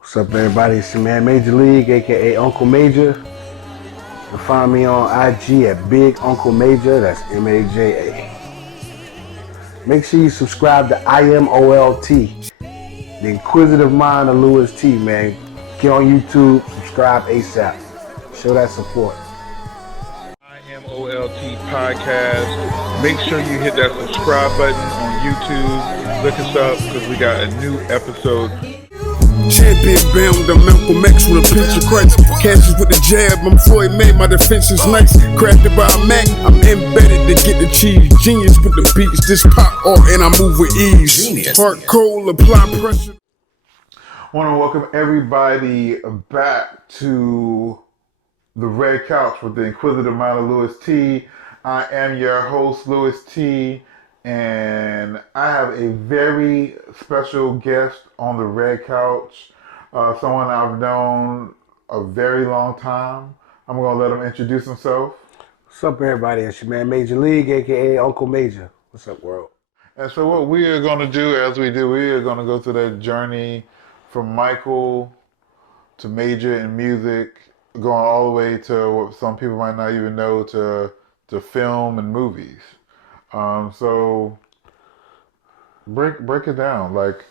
What's up, everybody? It's your man Major League, aka Uncle Major. You can find me on IG at Big Uncle Major. That's MAJA. Make sure you subscribe to IMOLT, the Inquisitive Mind of Louis T. Man, get on YouTube, subscribe ASAP. Show that support. IMOLT podcast. Make sure you hit that subscribe button on YouTube. Look us up because we got a new episode. Champion bound, I'm Malcolm X with a pinch of Christ. Catches with the jab, I'm Floyd May, my defense is nice. Crafted by a Mac, I'm embedded to get the cheese. Genius with the beats, this pop art and I move with ease. Genius. Heart cold, apply pressure. I want to welcome everybody back to the Red Couch with the Inquisitive Mind of Louis T. I am your host, Louis T. And I have a very special guest on the Red Couch, someone I've known a very long time. I'm going to let him introduce himself. What's up, everybody? It's your man Major League, aka Uncle Major. What's up, world? And so what we are going to do, as we do, we are going to go through that journey from Michael to Major in music, going all the way to what some people might not even know, to film and movies. So break it down. Like,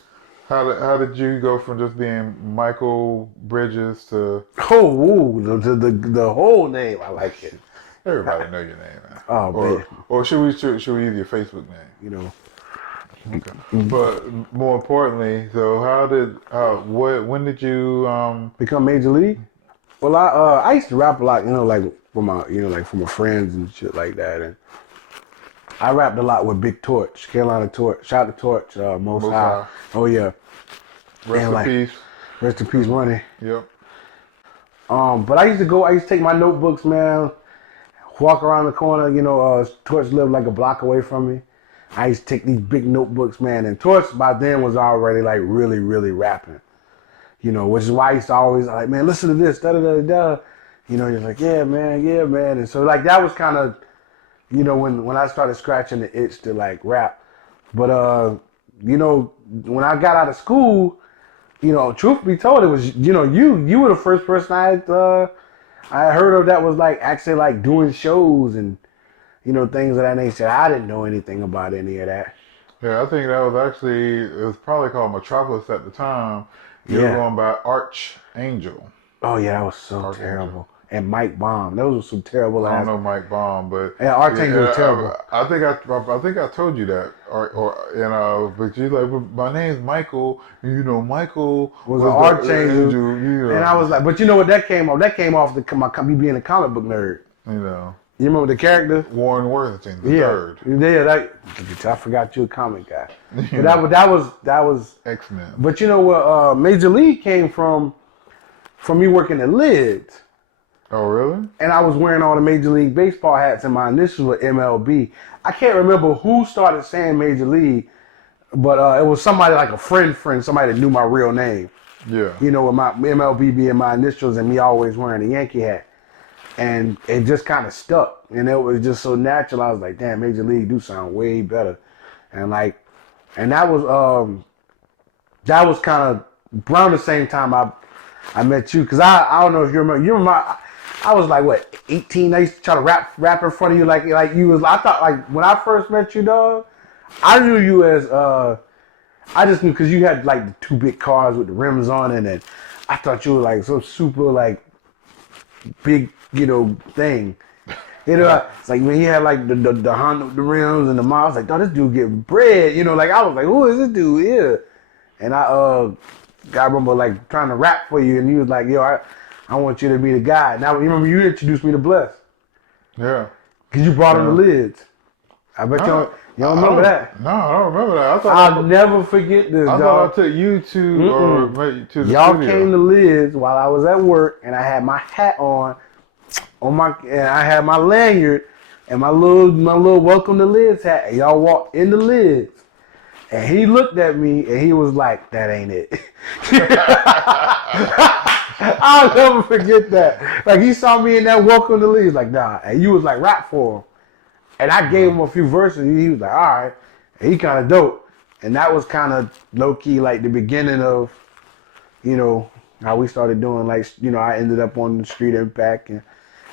how did you go from just being Michael Bridges to the whole name? I like it. Everybody know your name, man. Oh, man. Or should we use your Facebook name? You know. Okay. But more importantly, so when did you Become Major League? Well, I used to rap a lot, like for my friends and shit like that, and I rapped a lot with Big Torch, Carolina Torch. Shout out to Torch, Most High. Oh yeah. Rest in peace. Rest in peace, Ronnie. Yep. But I used to take my notebooks, man, walk around the corner. Torch lived like a block away from me. I used to take these big notebooks, man, and Torch by then was already like really, really rapping. Which is why I used to always like, man, listen to this, da da da da. You're like, yeah, man. And so like that was kind of, when I started scratching the itch to like rap. But when I got out of school, truth be told, it was you were the first person I heard of that was like actually like doing shows and things of that nature. I didn't know anything about any of that. Yeah, I think that was it was probably called Metropolis at the time. You were going by Archangel. Oh yeah, that was so terrible. And Mike Baum. Those were some terrible I don't know Mike Baum, but Archangel was terrible. I think I told you that, but you like, my name's Michael. Michael was an Archangel, and I was like, but you know what that came off? That came off me being a comic book nerd. You remember the character? Warren Worthington, the third. Yeah, I forgot you a comic guy. But that was X-Men. But you know what? Major League came from me working at Lids. Oh, really? And I was wearing all the Major League Baseball hats, and my initials were MLB. I can't remember who started saying Major League, but it was somebody like a friend, somebody that knew my real name. Yeah. With my MLB being my initials and me always wearing a Yankee hat. And it just kind of stuck. And it was just so natural. I was like, damn, Major League do sound way better. And that was kind of around the same time I met you. Because I don't know if you remember, I was like, what, 18? I used to try to rap in front of you like you was. I thought, like, when I first met you, dog, I knew you as, I just knew because you had, like, the two big cars with the rims on it, and I thought you were, like, so super, like, big, thing. It's like, when he had, like, the Honda with the rims and the miles, like, dog, this dude getting bread, like, I was like, who is this dude here? And I remember, like, trying to rap for you, and you was like, yo, I want you to be the guy. Now, you remember you introduced me to Bless. Yeah. Because you brought him the Lids. I bet you don't remember that. No, I don't remember that. I'll never forget this, I thought I took you to the Y'all studio. came to Lids while I was at work, and I had my hat and I had my lanyard and my little welcome to Lids hat. And y'all walked in the Lids. And he looked at me and he was like, that ain't it. I'll never forget that. Like, he saw me in that welcome to Lids, like, nah. And you was like, rap for him. And I gave him a few verses. And he was like, all right. And he kind of dope. And that was kind of low-key like the beginning of, How we started doing like, you know, I ended up on the Street Impact, and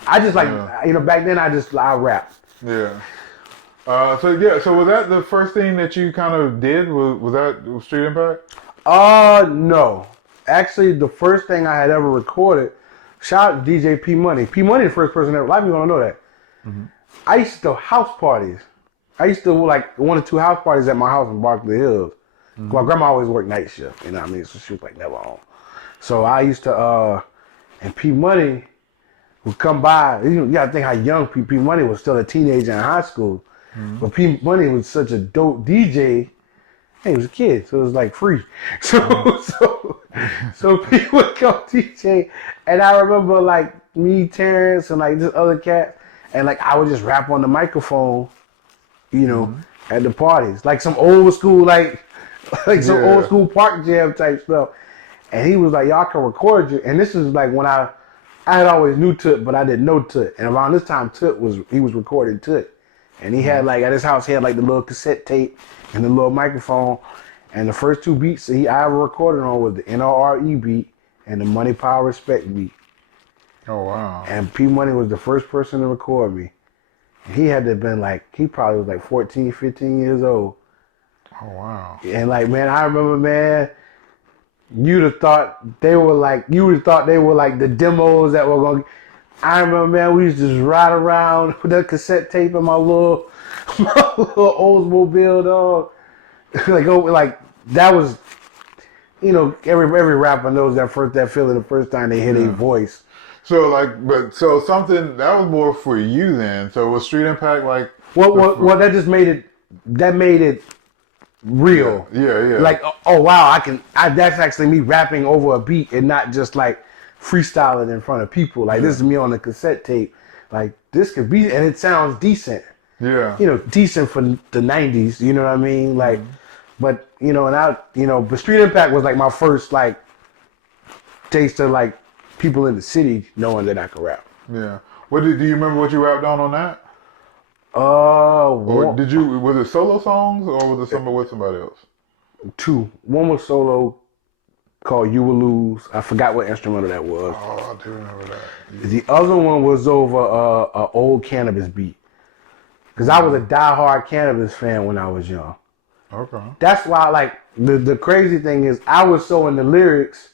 I just like, you know, back then I rap. Yeah. So was that the first thing that you kind of did? Was that Street Impact? No. Actually, the first thing I had ever recorded, shout out to DJ P Money. P Money, the first person ever. A lot of people don't know that. I used to throw house parties. I used to like 1 or 2 house parties at my house in Berkeley Hills. My grandma always worked night shift, you know what I mean? So she was like never home. So I used to, and P Money would come by. You gotta think how young P Money was, still a teenager in high school. But P Money was such a dope DJ. Hey, he was a kid, so it was like free. So people would come DJ, and I remember like me, Terrence, and like this other cat, and like I would just rap on the microphone, you know, at the parties, like some old school, like some old school park jam type stuff. And he was like, "Y'all can record you." And this is like when I had always knew Tut, but I didn't know Tut. And around this time, he was recording Tut. And he had like, at his house, he had like the little cassette tape and the little microphone. And the first 2 beats that I ever recorded on was the NRE beat and the Money, Power, Respect beat. Oh, wow. And P Money was the first person to record me. And he had to have been like, he probably was like 14, 15 years old. Oh, wow. And like, man, I remember, man, you'd have thought they were like the demos that were going to, I remember, man, we used to just ride around with that cassette tape in my little Oldsmobile, dog. like that was, you know, every rapper knows that feeling the first time they hear their voice. So so something that was more for you then. So was Street Impact like? Well, that just made it real. Yeah. Like, oh wow, that's actually me rapping over a beat and not just like freestyling in front of people. Like this is me on the cassette tape. Like this could be, and it sounds decent. Yeah. You know, decent for the 90s, you know what I mean? Like, but, you know, but Street Impact was like my first, like, taste of, like, people in the city knowing that I could rap. Yeah. Do you remember what you rapped on that? Or was it solo songs or was it with somebody else? 2. One was solo called You Will Lose. I forgot what instrumental that was. Oh, I do remember that. The other one was over an old Cannabis beat. Because I was a diehard Cannabis fan when I was young. Okay. That's why, like, the crazy thing is I was so in the lyrics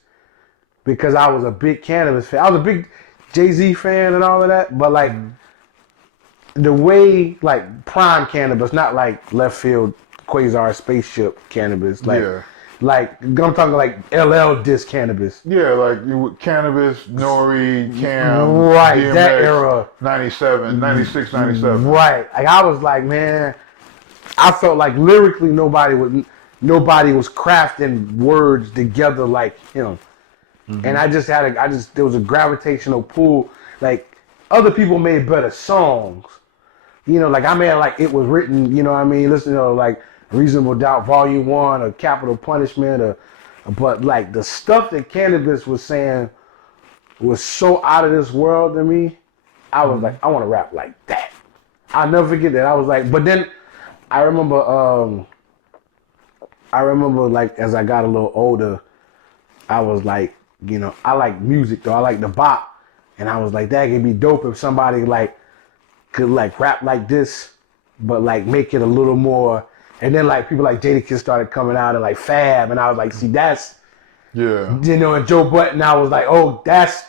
because I was a big Cannabis fan. I was a big Jay-Z fan and all of that, but, like, the way, like, prime Cannabis, not, like, left field Quasar spaceship Cannabis, like, I'm talking, like, LL disc Cannabis. Yeah, like, Cannabis, Nori, Cam, right, DMX, that era. 97, 96, 97. Right. Like, I was like, man, I felt like lyrically nobody was crafting words together like him. And there was a gravitational pull. Like, other people made better songs. You know, like, I mean, like, it was written, you know what I mean? Listen to, like, Reasonable Doubt Volume 1 or Capital Punishment, but, like, the stuff that Cannabis was saying was so out of this world to me. I was like, I want to rap like that. I'll never forget that. I was like, but then I remember, like, as I got a little older, I was like, you know, I like music though. I like the bop. And I was like, that could be dope if somebody, like, could, like, rap like this, but, like, make it a little more. And then, like, people like Jadakiss started coming out and, like, Fab. And I was like, see, that's, yeah, you know, and Joe Button, I was like, oh, that's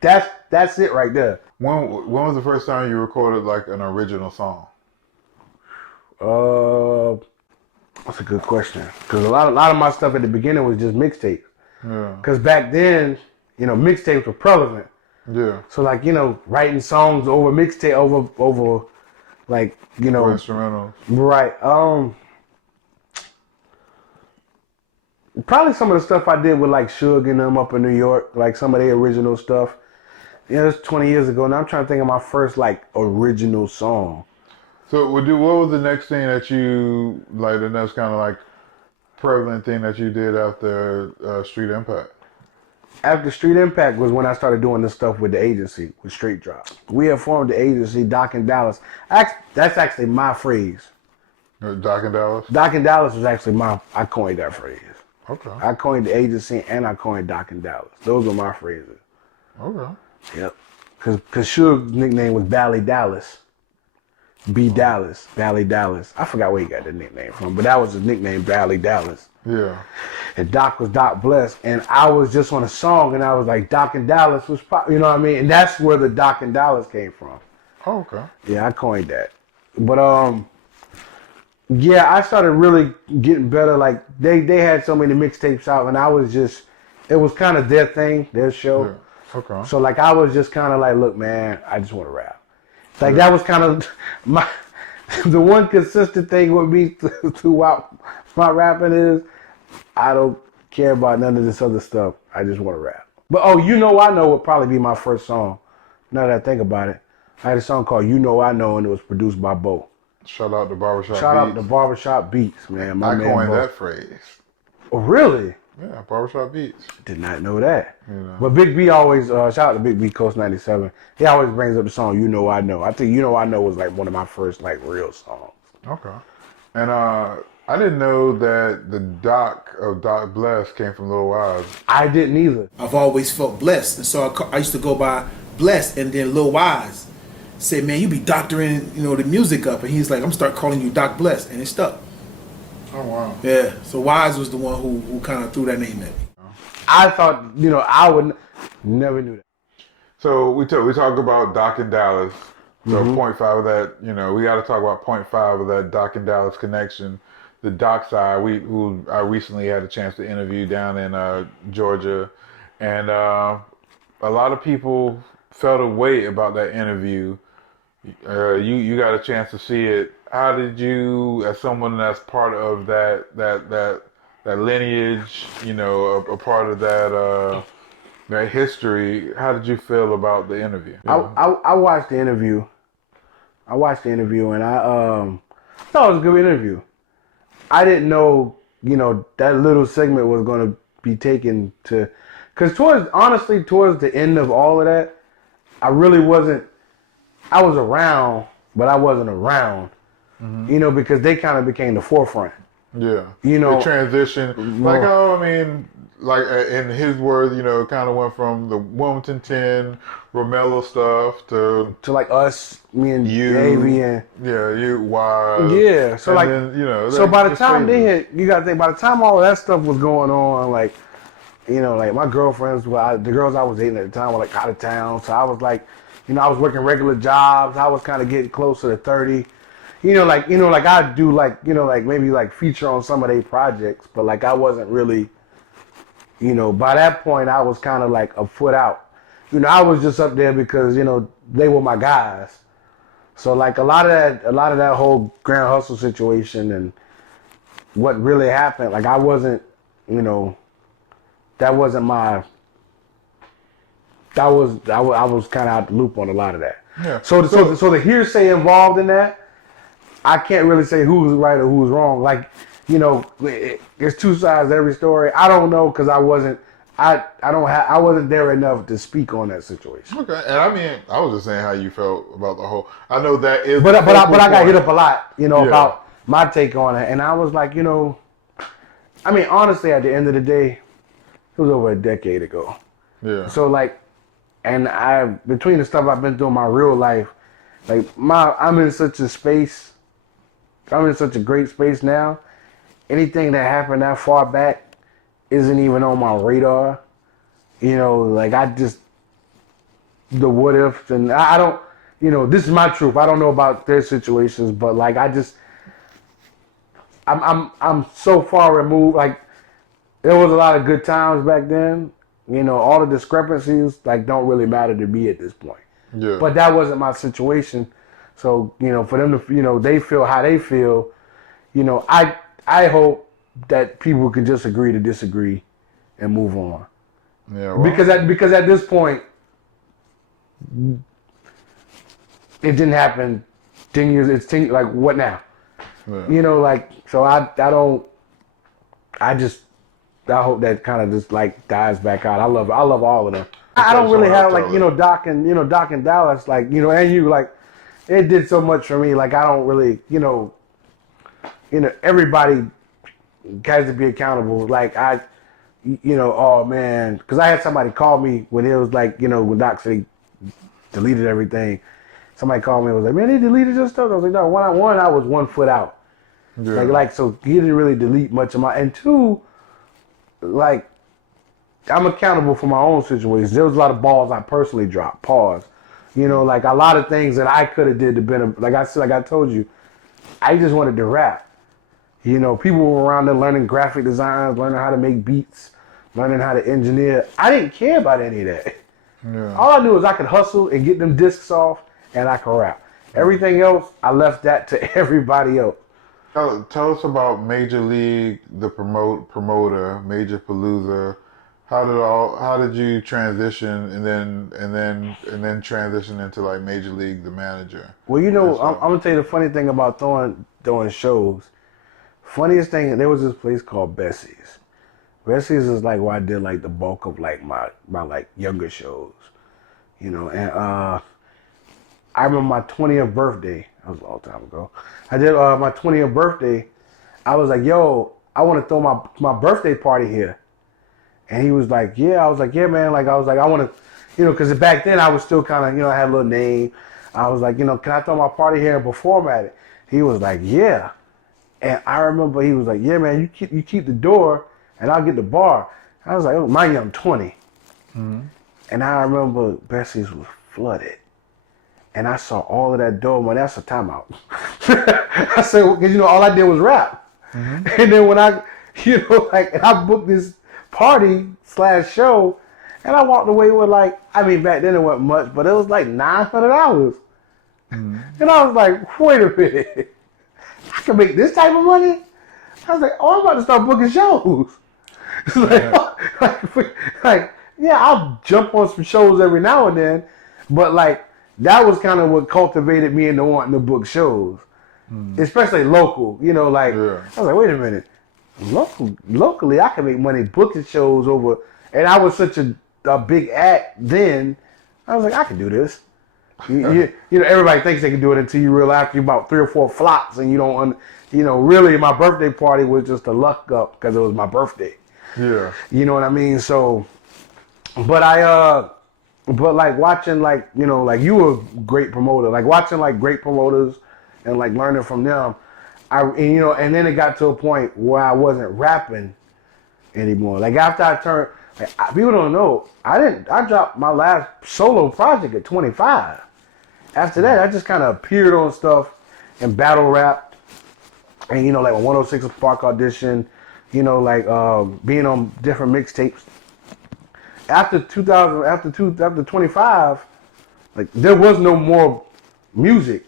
it right there. When was the first time you recorded, like, an original song? That's a good question. Because a lot of my stuff at the beginning was just mixtapes. Yeah. Because back then, you know, mixtapes were prevalent. Yeah. So, like, you know, writing songs over mixtape, over, like, you know. Instrumentals. Right. Probably some of the stuff I did with, like, Suge and them up in New York, like some of their original stuff. Yeah, that's 20 years ago. Now I'm trying to think of my first, like, original song. So, what was the next thing that you, like, the next kind of, like, prevalent thing that you did after Street Impact? After Street Impact was when I started doing this stuff with the agency, with Straight Drop. We had formed the agency, Doc and Dallas. That's actually my phrase. Doc and Dallas? Doc and Dallas was actually I coined that phrase. Okay. I coined the agency and I coined Doc and Dallas. Those were my phrases. Okay. Yep. Cause Suge's nickname was Bally Dallas. B Dallas. Bally Dallas. I forgot where he got the nickname from, but that was his nickname, Bally Dallas. Yeah. And Doc was Doc Bless. And I was just on a song and I was like, Doc and Dallas was you know what I mean? And that's where the Doc and Dallas came from. Oh, okay. Yeah, I coined that. But yeah, I started really getting better. Like they had so many mixtapes out, and I was just, it was kind of their thing, their show. Yeah. Okay. So like I was just kind of like, look, man, I just want to rap. Like that was kind of the one consistent thing with me throughout my rapping is I don't care about none of this other stuff. I just want to rap. But You Know I Know would probably be my first song. Now that I think about it, I had a song called You Know I Know, and it was produced by Bo. Shout out to Barbershop Shout Beats. out to Barbershop Beats, man. My I man coined Bo. that phrase. Oh, really? Yeah, Barbershop Beats. Did not know that. You know. But Big B always, shout out to Big B, Coast 97. He always brings up the song You Know I Know. I think You Know I Know was like one of my first like real songs. Okay. And I didn't know that the Doc of Doc Bless came from Lil Wise. I didn't either. I've always felt blessed, and so I used to go by Blessed, and then Lil Wise said, "Man, you be doctoring, the music up," and he's like, "I'm gonna start calling you Doc Blessed," and it stuck. Oh wow. Yeah. So Wise was the one who kind of threw that name at me. I thought, I would never knew that. So we talk about Doc and Dallas. So 0.5 of that, we got to talk about 0.5 of that Doc and Dallas connection. The Doc side, who I recently had a chance to interview down in Georgia, and a lot of people felt a way about that interview. You got a chance to see it. How did you, as someone that's part of that lineage, a part of that history, how did you feel about the interview? I watched the interview. And I thought it was a good interview. I didn't know, that little segment was going to be taken to, because towards the end of all of that, I was around, but I wasn't around, because they kind of became the forefront. Yeah. The transition. Like, in his words, kind of went from the Wilmington 10, Romello stuff to like us, me and you, Davey and you, Wise. Yeah. So like, then, so by the time you gotta think, by the time all of that stuff was going on, like, like my girlfriends, the girls I was dating at the time were like out of town, so I was like, I was working regular jobs. I was kind of getting closer to 30. Like I do like maybe like feature on some of their projects, but like I wasn't really, by that point I was kind of like a foot out. I was just up there because they were my guys. So like a lot of that whole Grand Hustle situation and what really happened, like I wasn't, that wasn't my. I was kind of out the loop on a lot of that. Yeah. So the hearsay involved in that, I can't really say who's right or who's wrong. Like, there's two sides to every story. I don't know because I wasn't there enough to speak on that situation. Okay, and I was just saying how you felt about the whole. I know that is, but I got hit up a lot, about my take on it, and I was like, honestly, at the end of the day, it was over a decade ago. Yeah. So like, and between the stuff I've been through in my real life, like I'm in such a space. I'm in such a great space now. Anything that happened that far back isn't even on my radar. Like I just, the what ifs, and I don't, this is my truth. I don't know about their situations, but like I'm so far removed. Like there was a lot of good times back then. All the discrepancies like don't really matter to me at this point. Yeah. But that wasn't my situation. So, for them to, they feel how they feel, I hope that people can just agree to disagree and move on. Yeah. Well, because at this point, it didn't happen 10 years. It's 10, like, what now? Yeah. So I hope that kind of just like dies back out. I love all of them. I don't really have like, Doc and Dallas, like, and you, like, it did so much for me. Like, I don't really, everybody, has to be accountable. Like oh man, because I had somebody call me when it was like, when Doc said he deleted everything. Somebody called me and was like, man, they deleted your stuff. I was like, no, one, I was 1 foot out. Yeah. Like, so he didn't really delete much of my, and two, like, I'm accountable for my own situations. There was a lot of balls I personally dropped. Pause. Like a lot of things that I could have did to been, like I told you, I just wanted to rap. People were around there learning graphic designs, learning how to make beats, learning how to engineer. I didn't care about any of that. Yeah. All I knew was I could hustle and get them discs off, and I could rap. Everything else, I left that to everybody else. Tell us about Major League, the promoter, Major Palooza. How did you transition and then transition into like Major League, the manager? Well, I'm gonna tell you the funny thing about throwing shows. Funniest thing, there was this place called Bessie's. Bessie's is like where I did like the bulk of like my like younger shows, and I remember my 20th birthday. That was a long time ago. I did my 20th birthday. I was like, yo, I want to throw my birthday party here. And he was like, yeah. I was like, yeah, man. Like, I was like, I want to, because back then I was still kind of, I had a little name. I was like, can I throw my party here and perform at it? He was like, yeah. And I remember he was like, yeah, man, you keep the door and I'll get the bar. I was like, oh, mind you, I'm 20. Mm-hmm. And I remember Bessie's was flooded. And I saw all of that dough money. That's a timeout. I said, because, all I did was rap. Mm-hmm. And then when I, and I booked this party/show, and I walked away with like, back then it wasn't much, but it was like $900. Mm-hmm. And I was like, wait a minute. I can make this type of money? I was like, oh, I'm about to start booking shows. I'll jump on some shows every now and then, but like, that was kind of what cultivated me into wanting to book shows, especially local. I was like, wait a minute, locally I can make money booking shows over, and I was such a big act then. I was like, I can do this. Everybody thinks they can do it until you realize after about 3 or 4 flops, and you don't. Really, my birthday party was just a luck up because it was my birthday. Yeah. You know what I mean? So, but like watching like you were a great promoter, like watching like great promoters and like learning from them, and then it got to a point where I wasn't rapping anymore. Like after I turned, people don't know, I dropped my last solo project at 25. After that, I just kind of appeared on stuff and battle rapped, and like a 106 Park audition, being on different mixtapes. After 25, like there was no more music,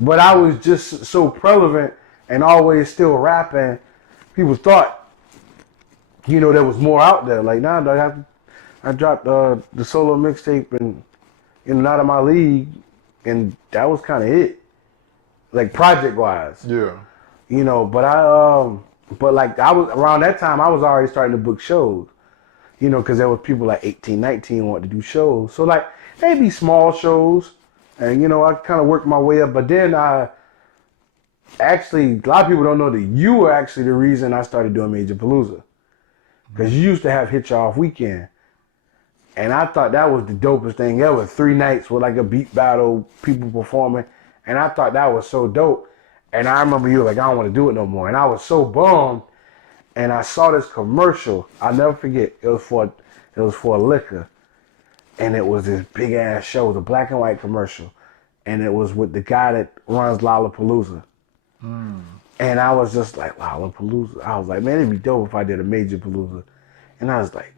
but I was just so prevalent and always still rapping. People thought, there was more out there. Like, nah, dog, I dropped the solo mixtape and Not in My League, and that was kind of it. Like project wise, yeah. But like I was around that time, I was already starting to book shows. Because there was people like 18, 19 wanted to do shows. So like they'd be small shows, and I kind of worked my way up. But then a lot of people don't know that you were actually the reason I started doing Major Palooza, because you used to have Hit Ya Off Weekend, and I thought that was the dopest thing ever. 3 nights with like a beat battle, people performing, and I thought that was so dope. And I remember you were like, I don't want to do it no more, and I was so bummed. And I saw this commercial. I'll never forget. It was for liquor, and it was this big ass show. It was a black and white commercial, and it was with the guy that runs Lollapalooza. And I was just like, Lollapalooza. I was like, man, it'd be dope if I did a Major Palooza. And I was like,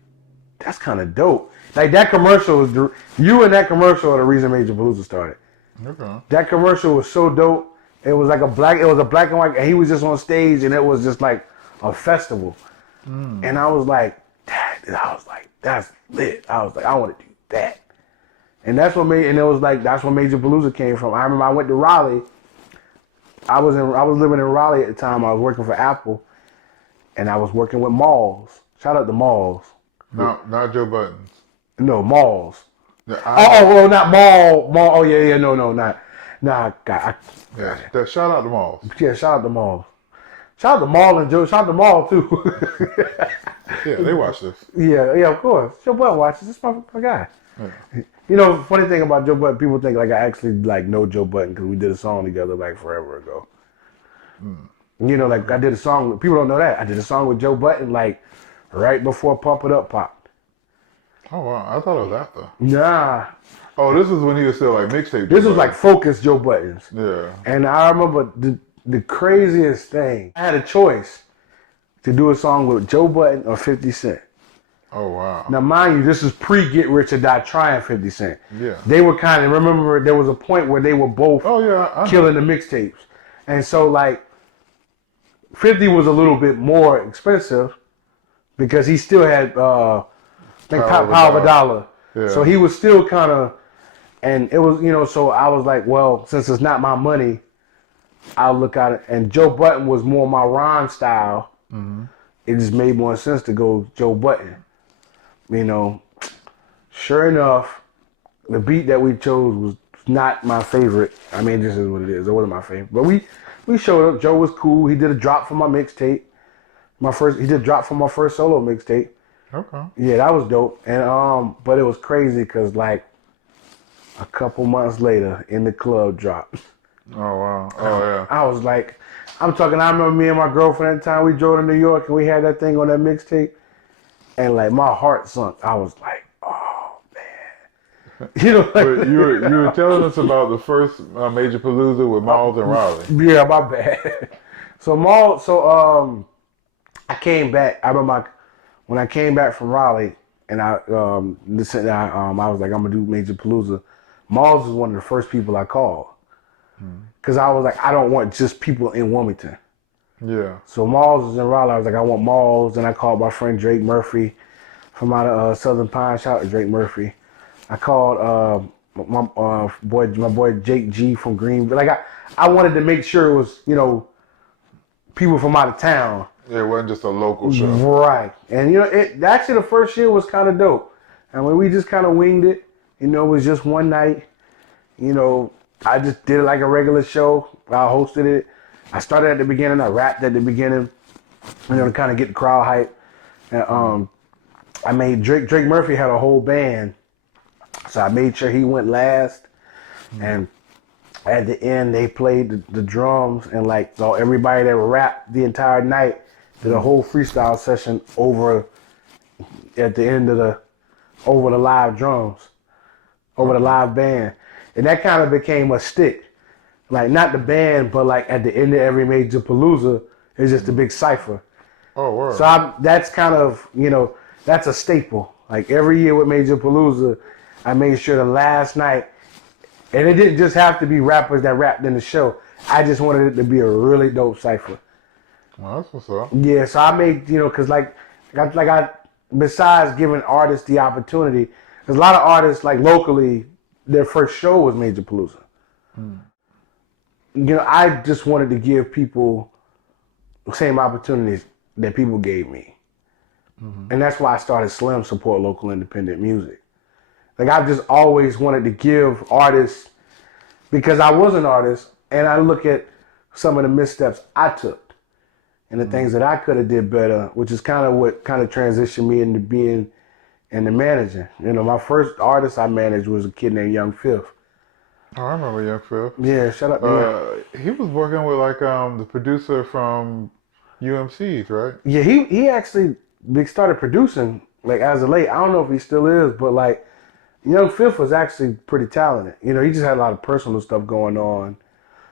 that's kind of dope. Like that commercial was you and that commercial are the reason Major Palooza started. Okay. That commercial was so dope. It was a black and white, and he was just on stage, and it was just like a festival. And I was like, that's lit. I was like, I want to do that. And that's what that's where Major Palooza came from. I remember I went to Raleigh. I was living in Raleigh at the time. I was working for Apple, and I was working with Malls. Shout out to Malls. Not Joe Buttons. No, Malls. Yeah, not Mall. Oh no, not. Nah, God. Shout out to Malls. Yeah, shout out to Malls. Shout out to Maul and Joe. Shout out to Maul too. Yeah, they watch this. yeah, of course. Joe Button watches. This my guy. Yeah. You know, funny thing about Joe Button, people think like I actually like know Joe Button because we did a song together like forever ago. You know, like I did a song. People don't know that I did a song with Joe Button like right before Pump It Up popped. Oh wow, I thought it was after. Nah, Oh, this was when he was still like mixtape. this was like Focus Joe Buttons. Yeah. And I remember the craziest thing. I had a choice to do a song with Joe Button or 50 Cent. Oh wow. Now, mind you, this is pre-Get Rich or Die Trying 50 Cent. Yeah. They were kind of, remember, there was a point where they were both Oh yeah. I know. killing the mixtapes. And so, like, 50 was a little bit more expensive because he still had, I think, Power of a Dollar. Yeah. So he was still kind of, and it was, you know, so I was like, well, since it's not my money, I'll look at it. And Joe Button was more my rhyme style. It just made more sense to go Joe Button. You know, sure enough, the beat that we chose was not my favorite. I mean, this is what it is. It wasn't my favorite. But we showed up. Joe was cool. He did a drop for my mixtape. He did a drop for my first solo mixtape. Okay. Yeah, that was dope. And but it was crazy because like a couple months later, In the Club dropped. Oh wow. Oh yeah. I was like, I remember me and my girlfriend at the time, we drove to New York and we had that thing on that mixtape. And like my heart sunk. I was like, oh man. You know, like, But you were telling us about the first Major Palooza with Miles and Raleigh. yeah, my bad. I came back. I remember when I came back from Raleigh and I was like, I'm gonna do Major Palooza. Miles was one of the first people I called. Because I was like, I don't want just people in Wilmington. Yeah. So Malls was in Raleigh. I was like, I want Malls. And I called my friend Drake Murphy from out of Southern Pine. Shout out to Drake Murphy. I called my boy Jake G from Greenville. Like I wanted to make sure it was, you know, people from out of town. It wasn't just a local show. Right. And you know, actually the first year was kind of dope. I mean, we just kind of winged it. You know, it was just one night. You know, I just did it like a regular show. I hosted it. I started at the beginning. I rapped at the beginning, you know, to kind of get the crowd hype. And I made Drake Murphy had a whole band, so I made sure he went last. And at the end, they played the drums, and like so everybody that rapped the entire night did a whole freestyle session over at the end of over the live drums, over the live band. And that kind of became a stick. Like, not the band, but like at the end of every Major Palooza, it's just a big cipher. Oh, word. So that's kind of, you know, that's a staple. Like every year with Major Palooza, I made sure the last night, and it didn't just have to be rappers that rapped in the show. I just wanted it to be a really dope cipher. Well, that's what's up. Yeah, so I made, you know, because besides giving artists the opportunity, because a lot of artists, like locally, their first show was Major Palooza. You know, I just wanted to give people the same opportunities that people gave me. And that's why I started Slim Support Local Independent Music. Like, I've just always wanted to give artists, because I was an artist, and I look at some of the missteps I took and the things that I could have did better, which is kind of what kind of transitioned me into being in the managing. You know, my first artist I managed was a kid named Young Fifth. Oh, I remember Young Phil. Yeah, shut up. He was working with like the producer from UMC's, right? Yeah, he actually started producing like as of late. I don't know if he still is, but like Young Fifth was actually pretty talented. You know, he just had a lot of personal stuff going on.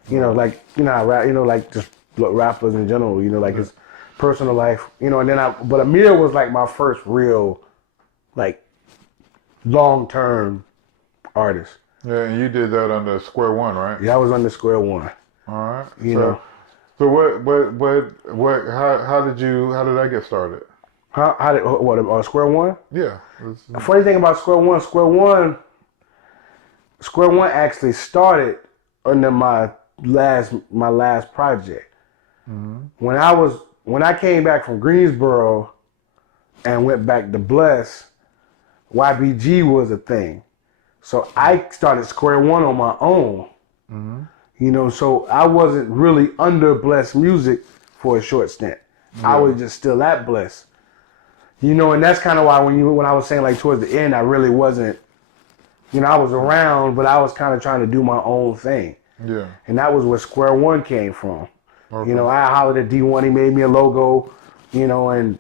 You know, like like just rappers in general. You know, like his personal life. You know, and then but Amir was like my first real, like, long-term artist. Yeah, and you did that under Square One, right? Yeah, I was under Square One. All right. You know. So how did that get started? How did Square One? Yeah. The funny thing about Square One actually started under my last project. When I came back from Greensboro and went back to Bless, YBG was a thing. So I started Square One on my own. You know, so I wasn't really under Bless Music for a short stint. I was just still at Bliss. You know, and that's kind of why when I was saying like towards the end, I really wasn't, you know, I was around, but I was kind of trying to do my own thing. Yeah. And that was where Square One came from. Okay. You know, I hollered at D1, he made me a logo, you know, and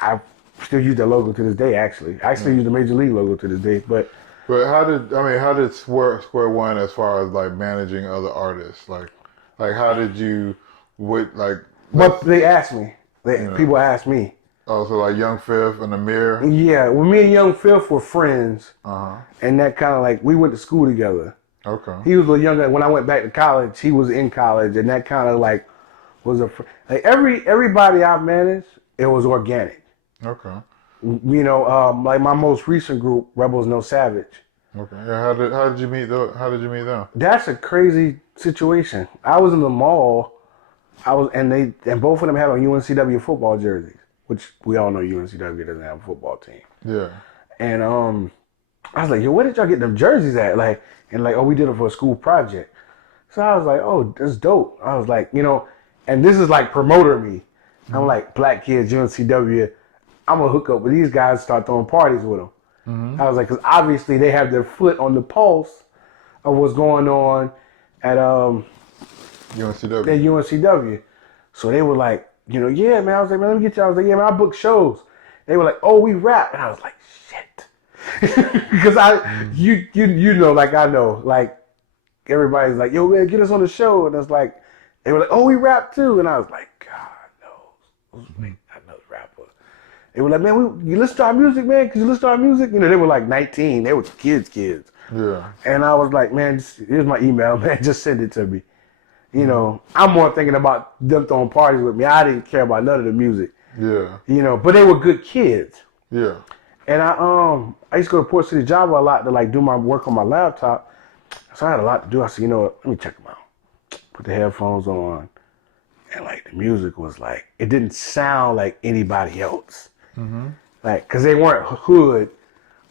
I still use that logo to this day, actually. I still use the Major League logo to this day, but how did Square One as far as like managing other artists? Like how did you, but they asked me. People asked me. Oh, so like Young Fifth and Amir? Yeah, well, me and Young Fifth were friends. Uh-huh. And that kind of like, we went to school together. Okay. He was a little younger. When I went back to college, he was in college. And that kind of like was like everybody I managed, it was organic. Okay. You know, like my most recent group, Rebels No Savage. Okay. Yeah, how did you meet them? That's a crazy situation. I was in the mall. And both of them had on UNCW football jerseys, which we all know UNCW doesn't have a football team. Yeah. And I was like, yo, where did y'all get them jerseys at? Like, and like, oh, we did it for a school project. So I was like, oh, that's dope. I was like, you know, and this is like promoter me. I'm like, black kids, UNCW. I'm gonna hook up with these guys, start throwing parties with them. I was like, because obviously they have their foot on the pulse of what's going on at UNCW. So they were like, you know, yeah, man. I was like, man, let me get you. I was like, yeah, man, I book shows. They were like, oh, we rap. And I was like, shit. Because you know, like I know, like everybody's like, yo, man, get us on the show. And it's like, they were like, oh, we rap too. And I was like, God knows. I know the rapper. They were like, man, you listen to our music, man? Because you listen to our music? You know, they were like 19. They were kids. Yeah. And I was like, man, here's my email, man. Just send it to me. You know, I'm more thinking about them throwing parties with me. I didn't care about none of the music. Yeah. You know, but they were good kids. Yeah. And I used to go to Port City Java a lot to like do my work on my laptop. So I had a lot to do. I said, you know what, let me check them out. Put the headphones on. And like the music was like, it didn't sound like anybody else. Like, cause they weren't hood.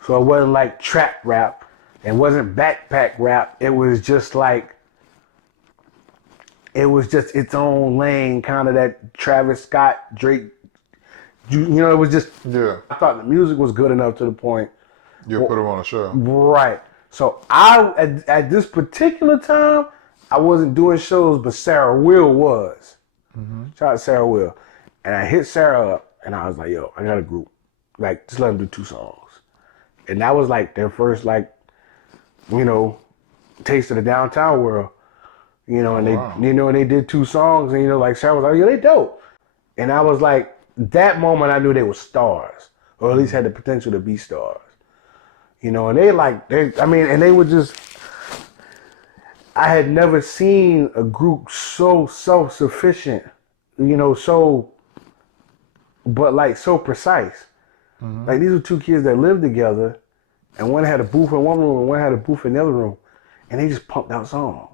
So it wasn't like trap rap. It wasn't backpack rap. It was just like, it was just its own lane, kind of that Travis Scott, Drake. You know, it was just. Yeah. I thought the music was good enough to the point. You put them on a show. Right. So at this particular time, I wasn't doing shows, but Sarah Will was. Shout out to Sarah Will. And I hit Sarah up, and I was like, yo, I got a group. Like, just let them do 2 songs. And that was like their first, like, you know, taste of the downtown world. You know, and they did 2 songs, and you know, like Sarah was like, "Yeah, they dope," and I was like, that moment I knew they were stars, or at least had the potential to be stars. You know, and they were just. I had never seen a group so self-sufficient, you know, so precise. Like these were 2 kids that lived together, and one had a booth in one room and one had a booth in the other room, and they just pumped out songs.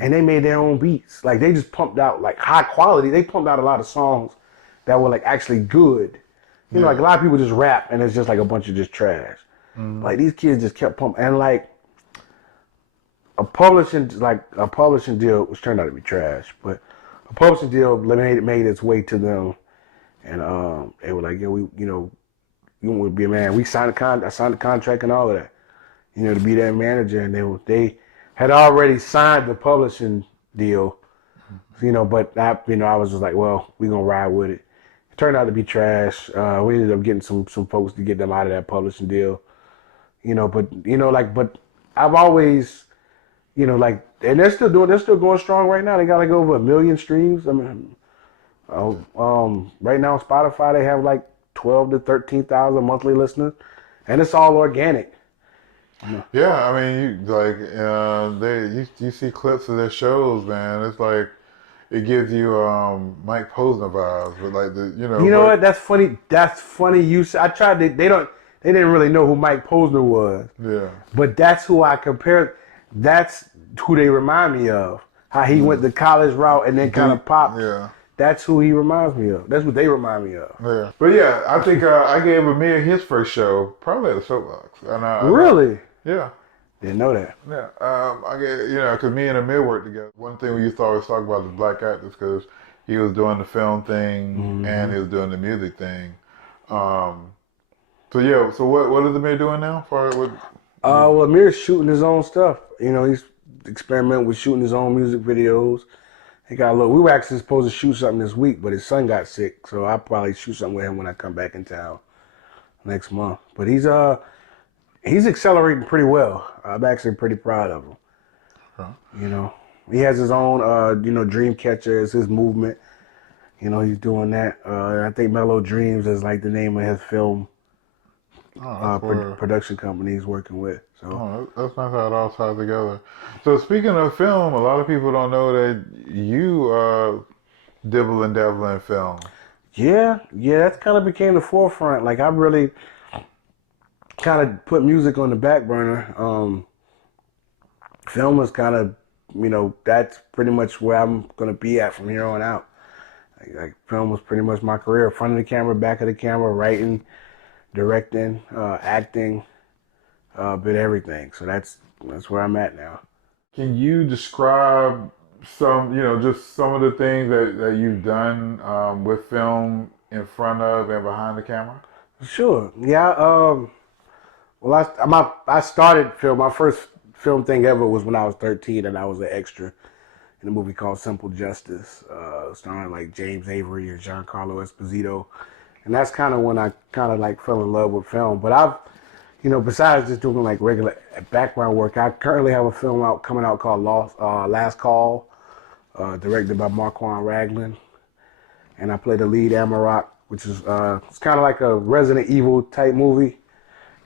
And they made their own beats. Like they just pumped out like high quality. They pumped out a lot of songs that were like actually good. You know, like a lot of people just rap and it's just like a bunch of just trash. Like these kids just kept pumping. And like a publishing deal, which turned out to be trash, but a publishing deal made its way to them, and they were like, "Yeah, you want to be a man." I signed the contract and all of that, you know, to be their manager, and they had already signed the publishing deal, you know, but I was just like, well, we're going to ride with it. It turned out to be trash. We ended up getting some folks to get them out of that publishing deal, you know, but I've always, you know, like, and they're still going strong right now. They got like over 1 million streams. I mean, right now on Spotify, they have like 12 to 13,000 monthly listeners, and it's all organic. Yeah, I mean, you see clips of their shows, man. It's like it gives you Mike Posner vibes, but like You know what? That's funny. That's funny. I tried to. They didn't really know who Mike Posner was. Yeah. But that's who I compared. That's who they remind me of. How he went the college route and then kind of popped. Yeah. That's who he reminds me of. That's what they remind me of. Yeah. But yeah, I think I gave Amir his first show probably at the Soapbox. Really? Yeah. Didn't know that. Yeah. I get, because me and Amir worked together. One thing we used to always talk about the black actors, because he was doing the film thing Mm-hmm. and he was doing the music thing. So yeah, so what is Amir doing now? Well, Amir's shooting his own stuff. You know, he's experimenting with shooting his own music videos. He got a little. We were actually supposed to shoot something this week, but his son got sick, so I'll probably shoot something with him when I come back in town next month. But he's accelerating pretty well. I'm actually pretty proud of him. Huh. You know, he has his own dream catcher as his movement. You know, he's doing that. I think Mellow Dreams is like the name of his film production company he's working with. So that's nice how it all ties together. So speaking of film, a lot of people don't know that you dibble and dabble in film. yeah, that kind of became the forefront. Like I really kind of put music on the back burner. Film was kind of, that's pretty much where I'm gonna be at from here on out. Like film was pretty much my career: front of the camera, back of the camera, writing, directing, acting, bit everything. So that's where I'm at now. Can you describe just some of the things that you've done with film in front of and behind the camera? Sure. Yeah. Well, I started film. My first film thing ever was when I was 13, and I was an extra in a movie called Simple Justice, starring like James Avery and Giancarlo Esposito. And that's kind of when I kind of like fell in love with film. But I've, besides just doing like regular background work, I currently have a film coming out called Last Call, directed by Marquand Ragland. And I play the lead Amarok, which is it's kind of like a Resident Evil type movie.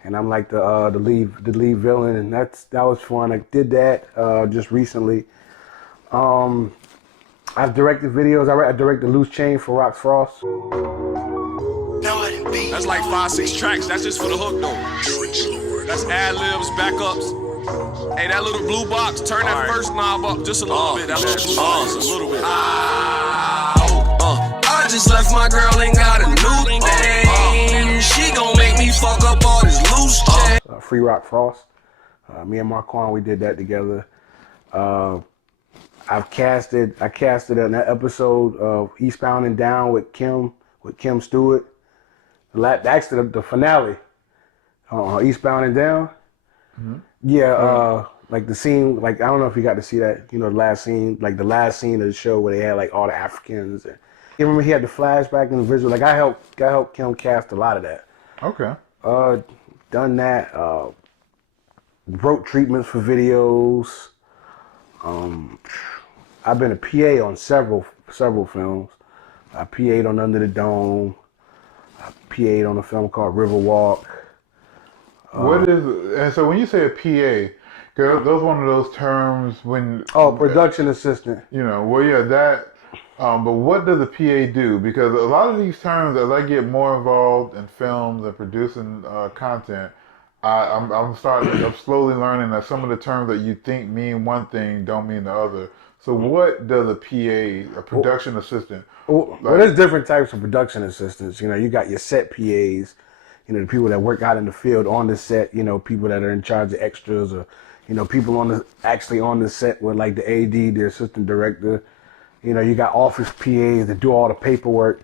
And I'm like the lead villain, and that was fun. I did that just recently. I've directed videos. I directed Loose Chain for Rock Frost. That's like 5-6 tracks. That's just for the hook though. That's ad-libs, backups. Hey, that little blue box, turn that first knob up just a little bit. That little blue box, a little bit. I just left my girl and got a new thing. She gon' make me fuck up all this loose chain. Free Rock Frost. Me and Marquand, we did that together. I casted an episode of Eastbound and Down with Kim Stewart. Actually, the finale, Eastbound and Down. Mm-hmm. Yeah, like the scene, like I don't know if you got to see that, the last scene, like the last scene of the show where they had like all the Africans. And you remember he had the flashback and the visual. Like I helped Kim cast a lot of that. Okay. Done that. Wrote treatments for videos. I've been a PA on several films. I PA'd on Under the Dome. I PA'd on a film called Riverwalk. And so when you say a PA, those one of those terms when... Oh, production assistant. But what does a PA do? Because a lot of these terms, as I get more involved in films and producing content, I'm slowly learning that some of the terms that you think mean one thing don't mean the other. So what does a PA, a production assistant? Well, there's different types of production assistants. You got your set PAs, the people that work out in the field on the set, people that are in charge of extras, or, people actually on the set with like the AD, the assistant director. You got office PAs that do all the paperwork.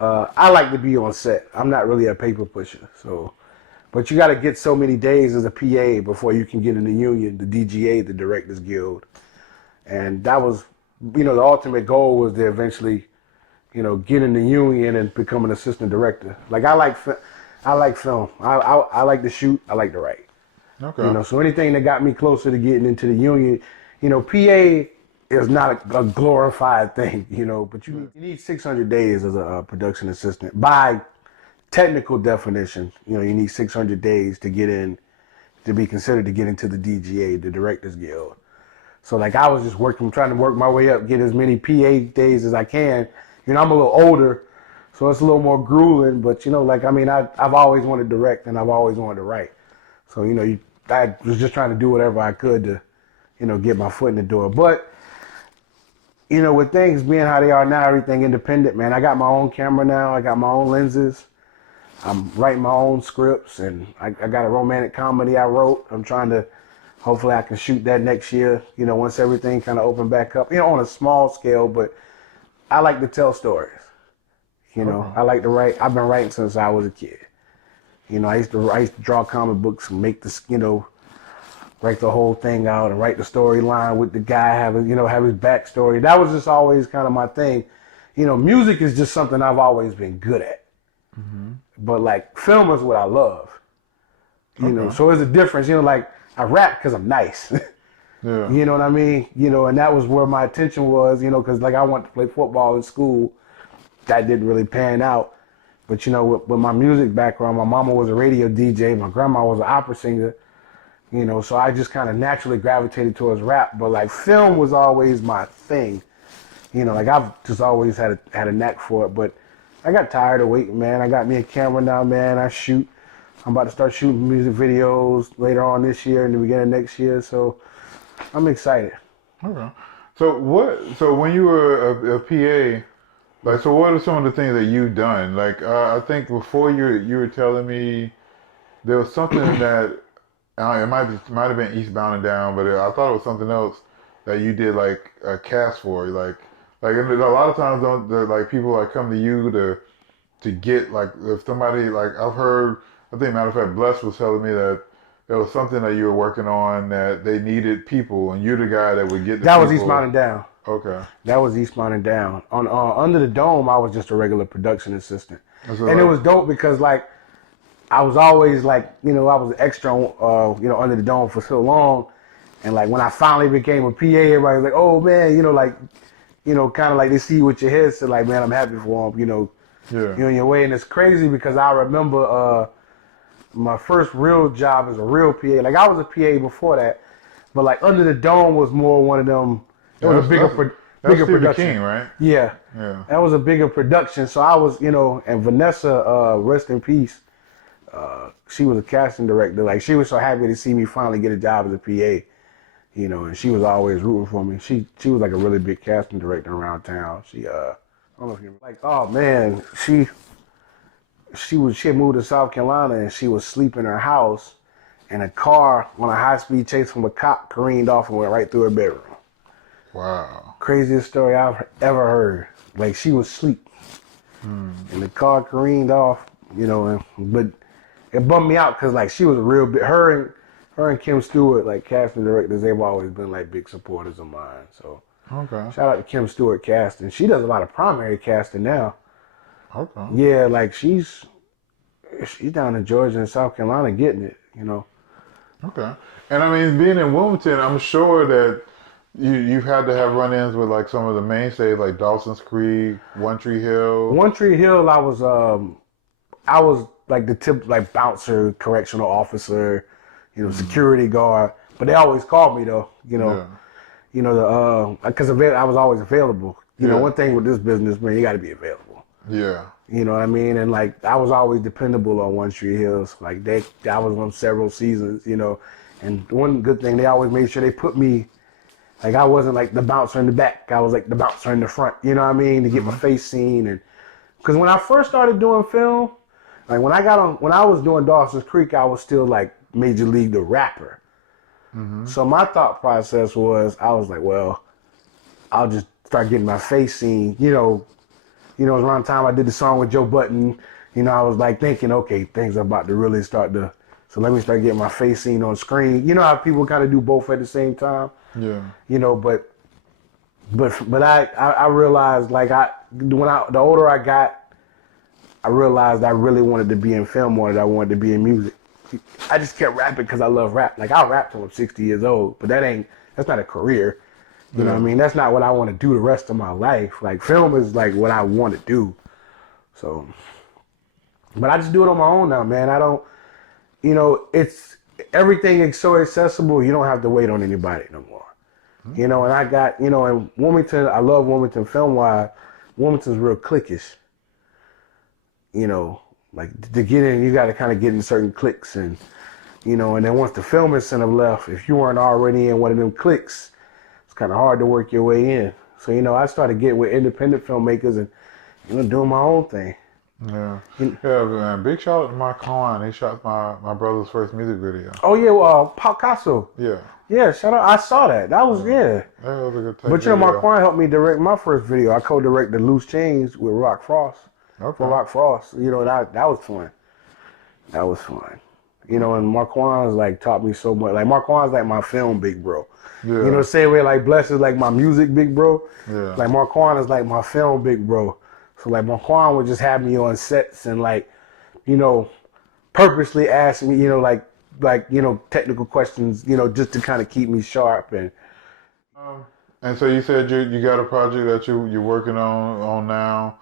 I like to be on set. I'm not really a paper pusher, so. But you got to get so many days as a PA before you can get in the union, the DGA, the Directors Guild. And that was, the ultimate goal was to eventually, get in the union and become an assistant director. Like I like film. I like to shoot. I like to write. Okay. So anything that got me closer to getting into the union, PA is not a glorified thing, but you need 600 days as a production assistant. By technical definition, you need 600 days to get in, to be considered to get into the DGA, the Directors Guild. So like I was just trying to work my way up, get as many PA days as I can. I'm a little older, so it's a little more grueling, but I've always wanted to direct and I've always wanted to write. So, I was just trying to do whatever I could to, get my foot in the door. But, with things being how they are now, everything independent, man, I got my own camera now. I got my own lenses. I'm writing my own scripts, and I got a romantic comedy I wrote. I'm trying to, hopefully I can shoot that next year, once everything kind of opened back up, on a small scale, but I like to tell stories. You know, I like to write. I've been writing since I was a kid. You know, I used to draw comic books and make this, write the whole thing out and write the storyline with the guy, have his backstory. That was just always kind of my thing. You know, music is just something I've always been good at. Mm-hmm. But like film is what I love. You know, so there's a difference. You know, like I rap because I'm nice. Yeah. You know what I mean? You know, and that was where my attention was. You know, because like I wanted to play football in school, that didn't really pan out. But you know, with my music background, my mama was a radio DJ, my grandma was an opera singer. You know, so I just kind of naturally gravitated towards rap. But like film was always my thing. You know, like I've just always had a knack for it. But I got tired of waiting, man. I got me a camera now, man. I shoot. I'm about to start shooting music videos later on this year and the beginning of next year. So I'm excited. Okay. So when you were a PA, like, so what are some of the things that you've done? Like, I think before you were telling me there was something that it might have been Eastbound and Down, but I thought it was something else that you did like a cast for. Like a lot of times like people like come to you to get like if somebody like I've heard. I think matter of fact, Bless was telling me that there was something that you were working on that they needed people, and you're the guy that would get the That people. was Eastbound and Down. Okay. That was Eastbound and Down. On Under the Dome, I was just a regular production assistant. So And it was dope because like I was always like, I was an extra Under the Dome for so long. And like when I finally became a PA, everybody was like, oh man, kind of like they see you with your head, so like, man, I'm happy for them, you're on your way. And it's crazy because I remember my first real job as a real PA. Like I was a PA before that, but like Under the Dome was more one of them. It was a bigger production. King, right? Yeah. That was a bigger production. So I was, and Vanessa, rest in peace. She was a casting director. Like she was so happy to see me finally get a job as a PA. And she was always rooting for me. She was like a really big casting director around town. She I don't know if you like. Oh man, she had moved to South Carolina and she was sleeping in her house, and a car on a high-speed chase from a cop careened off and went right through her bedroom. Wow. Craziest story I've ever heard. Like she was asleep, and the car careened off. But it bummed me out because like she was a real big. Her and Kim Stewart, like casting directors, they've always been like big supporters of mine. So shout out to Kim Stewart casting. She does a lot of primary casting now. Okay. Yeah, like she's down in Georgia and South Carolina getting it, Okay. And I mean, being in Wilmington, I'm sure that you've had to have run-ins with like some of the mainstays like Dawson's Creek, One Tree Hill. One Tree Hill, I was like the like bouncer, correctional officer, security guard. But they always called me though, because I was always available. One thing with this business, man, you got to be available. Yeah. You know what I mean? And like I was always dependable on One Tree Hills. Like I was on several seasons, And one good thing, they always made sure they put me, like I wasn't like the bouncer in the back. I was like the bouncer in the front. You know what I mean? To get my face seen. And because when I first started doing film, like when I was doing Dawson's Creek, I was still like Major League the rapper. Mm-hmm. So my thought process was, I was like, well, I'll just start getting my face seen, it was around the time I did the song with Joe Budden. I was like thinking, okay, things are about to really start to, so let me start getting my face seen on screen. You know how people kind of do both at the same time? Yeah. But I realized like the older I got, I realized I really wanted to be in film more than I wanted to be in music. I just kept rapping because I love rap. Like I'll rap till I'm 60 years old, but that's not a career. You know what I mean? That's not what I want to do the rest of my life. Like film is like what I want to do. So, but I just do it on my own now, man. I don't, everything is so accessible. You don't have to wait on anybody no more. And I got, in Wilmington, I love Wilmington film-wise. Wilmington's real cliquish. Like to get in, you got to kind of get in certain cliques and then once the film incentive left, if you weren't already in one of them cliques, kind of hard to work your way in. So, I started getting with independent filmmakers and, doing my own thing. Yeah. You- Yeah, man. Big shout out to Marquand. He shot my brother's first music video. Oh yeah, well, Picasso. Yeah. Yeah, shout out. I saw that. That was yeah. That was a good take But you know, video. Marquand helped me direct my first video. I co-directed Loose Change with Rock Frost. Okay. For Rock Frost. You know, that was fun. That was fun. You know, and Marquand's like taught me so much. Like Marquand's like my film big bro. Yeah. You know, the same way like Bless is like my music big bro. Yeah. Like Marquand is like my film big bro. So like Marquand would just have me on sets and like, you know, purposely ask me, you know, like you know, technical questions, you know, just to kind of keep me sharp. And so you said you got a project that you're working on now.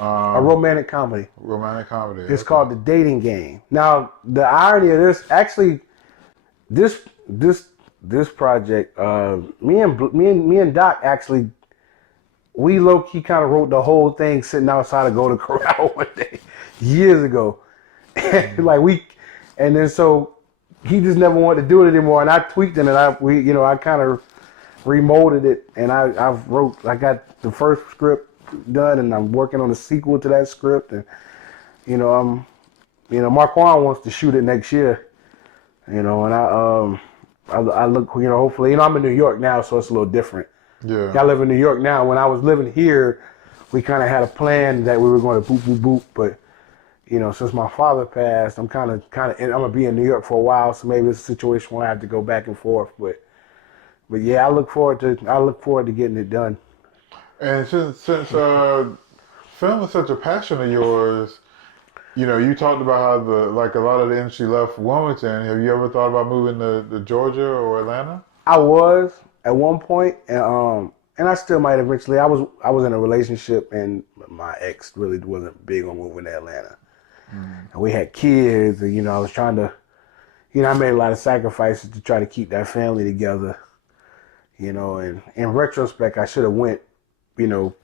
A romantic comedy. Romantic comedy. It's called The Dating Game. Now, the irony of this, actually, this project, me and Doc actually, we low key kind of wrote the whole thing sitting outside of Golden Corral one day, years ago. And then so he just never wanted to do it anymore, and I tweaked it, and I kind of remolded it, and I got the first script done, and I'm working on a sequel to that script, and Marquand wants to shoot it next year, and I look, hopefully, I'm in New York now, so it's a little different. Yeah. I live in New York now. When I was living here, we kind of had a plan that we were going to boop boop boop, but since my father passed, I'm I'm gonna be in New York for a while, so maybe it's a situation where I have to go back and forth, but yeah, I look forward to getting it done. And since film is such a passion of yours, you talked about how a lot of the industry left Wilmington. Have you ever thought about moving to Georgia or Atlanta? I was at one point, and I still might eventually. I was in a relationship, and my ex really wasn't big on moving to Atlanta. And we had kids, and I was trying to, I made a lot of sacrifices to try to keep that family together. And in retrospect, I should have went,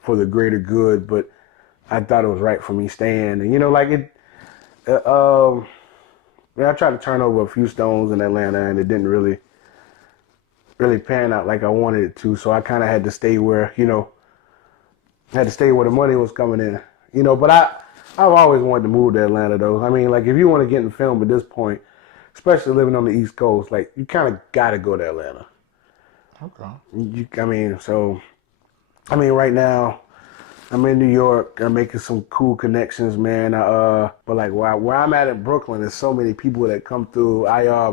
for the greater good, but I thought it was right for me staying. And I tried to turn over a few stones in Atlanta, and it didn't really pan out like I wanted it to. So I kind of had to stay where, the money was coming in. But I've always wanted to move to Atlanta, though. I mean, if you want to get in film at this point, especially living on the East Coast, you kind of got to go to Atlanta. Okay. Right now, I'm in New York. I'm making some cool connections, man. But where I'm at in Brooklyn, there's so many people that come through. I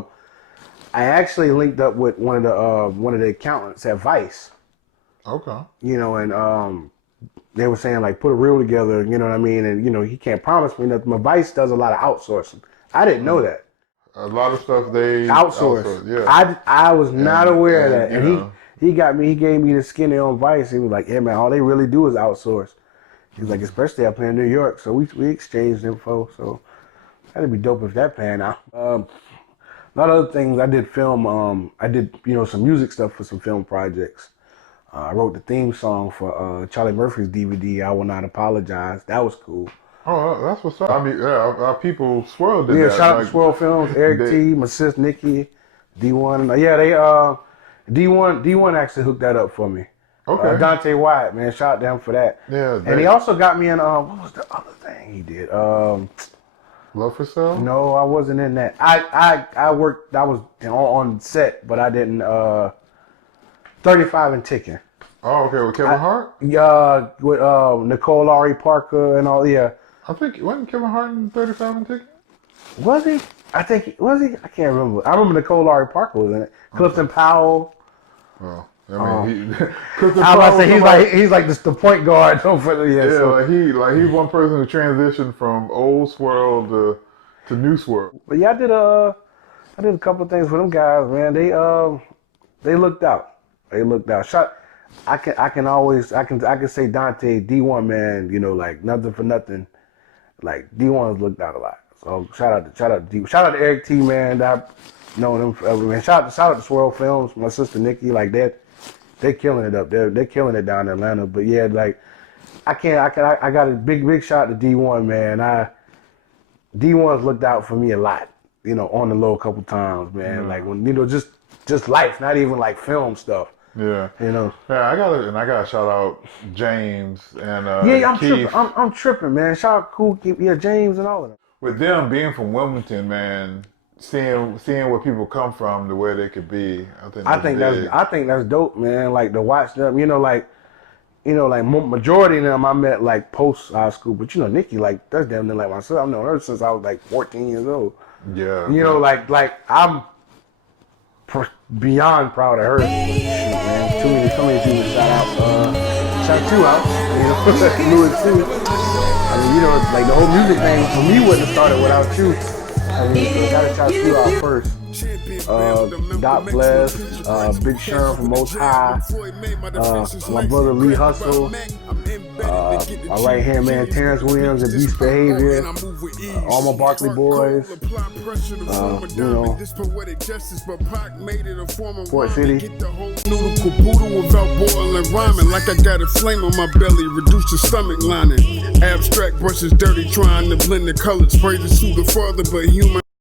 actually linked up with one of the accountants at Vice. Okay. And they were saying put a reel together. You know what I mean? And he can't promise me nothing. But Vice does a lot of outsourcing. I didn't know that. A lot of stuff they outsource. Yeah. I was not aware of that, and he gave me the skinny on Vice. He was like, "Yeah, man, all they really do is outsource." He was like, "Especially up here in New York." So we exchanged info. So that'd be dope if that panned out. A lot of other things I did film. I did some music stuff for some film projects. I wrote the theme song for Charlie Murphy's DVD. I Will Not Apologize. That was cool. Oh, that's what's up. I mean, yeah, our people Swirl did that. Yeah, shout out to Swirl Films, Eric T, my sis Nikki, D1. Yeah, they D1 actually hooked that up for me. Okay. Dante Wyatt, man, shout out to him for that. Yeah. And he also got me in what was the other thing he did? Love for Sale? No, I wasn't in that. I worked. I was on set, but I didn't. 35 and Ticking. Oh, okay. With Kevin Hart? Yeah, with Nicole Laurie Parker and all. Yeah. I think wasn't Kevin Hart in 35 and Ticking? Was he? I think was he? I can't remember. I remember Nicole Laurie Parker was in it. Clifton Powell. Well, I mean, Clifton I was about to Powell say he's like the point guard. He's one person who transitioned from old Swirl to new Swirl. But yeah, I did a couple of things for them guys, man. They looked out. They looked out. I can say Dante D1, man. Nothing for nothing. D1's looked out a lot. So shout out to Eric T, man. I've known him forever, man. Shout out to Swirl Films, my sister Nikki. They're killing it up there. They're killing it down in Atlanta. But yeah, I got a big shout out to D1, man. D1's looked out for me a lot. On the low a couple times, man. When just life, not even film stuff. Yeah. You know. Yeah, I gotta shout out James and Yeah, I'm Keith. tripping. I'm tripping, man. Shout out Cool, yeah, James and all of them. With them being from Wilmington, man, seeing where people come from, the way they could be, I think that's dope, man. Like to watch them, like majority of them I met like post high school, but Nikki, like that's damn near like myself. I've known her since I was like 14 years old. Yeah. Like I'm beyond proud of her. Shoot, man, too many people shout you out, Louis too. I mean, like the whole music thing for me wouldn't have started without you. I mean, so I gotta shout you out first. Doc Bless, Big Sherm from Most High, my brother Lee Hustle, my right hand man Terrence Williams and Beast Behavior, all my Barkley boys, Fort City. Noodle caboodle without boiling rhyming, like I got a flame on my belly, reduce the stomach lining. Abstract brushes dirty, trying to blend the colors. Pray to sue the father, but human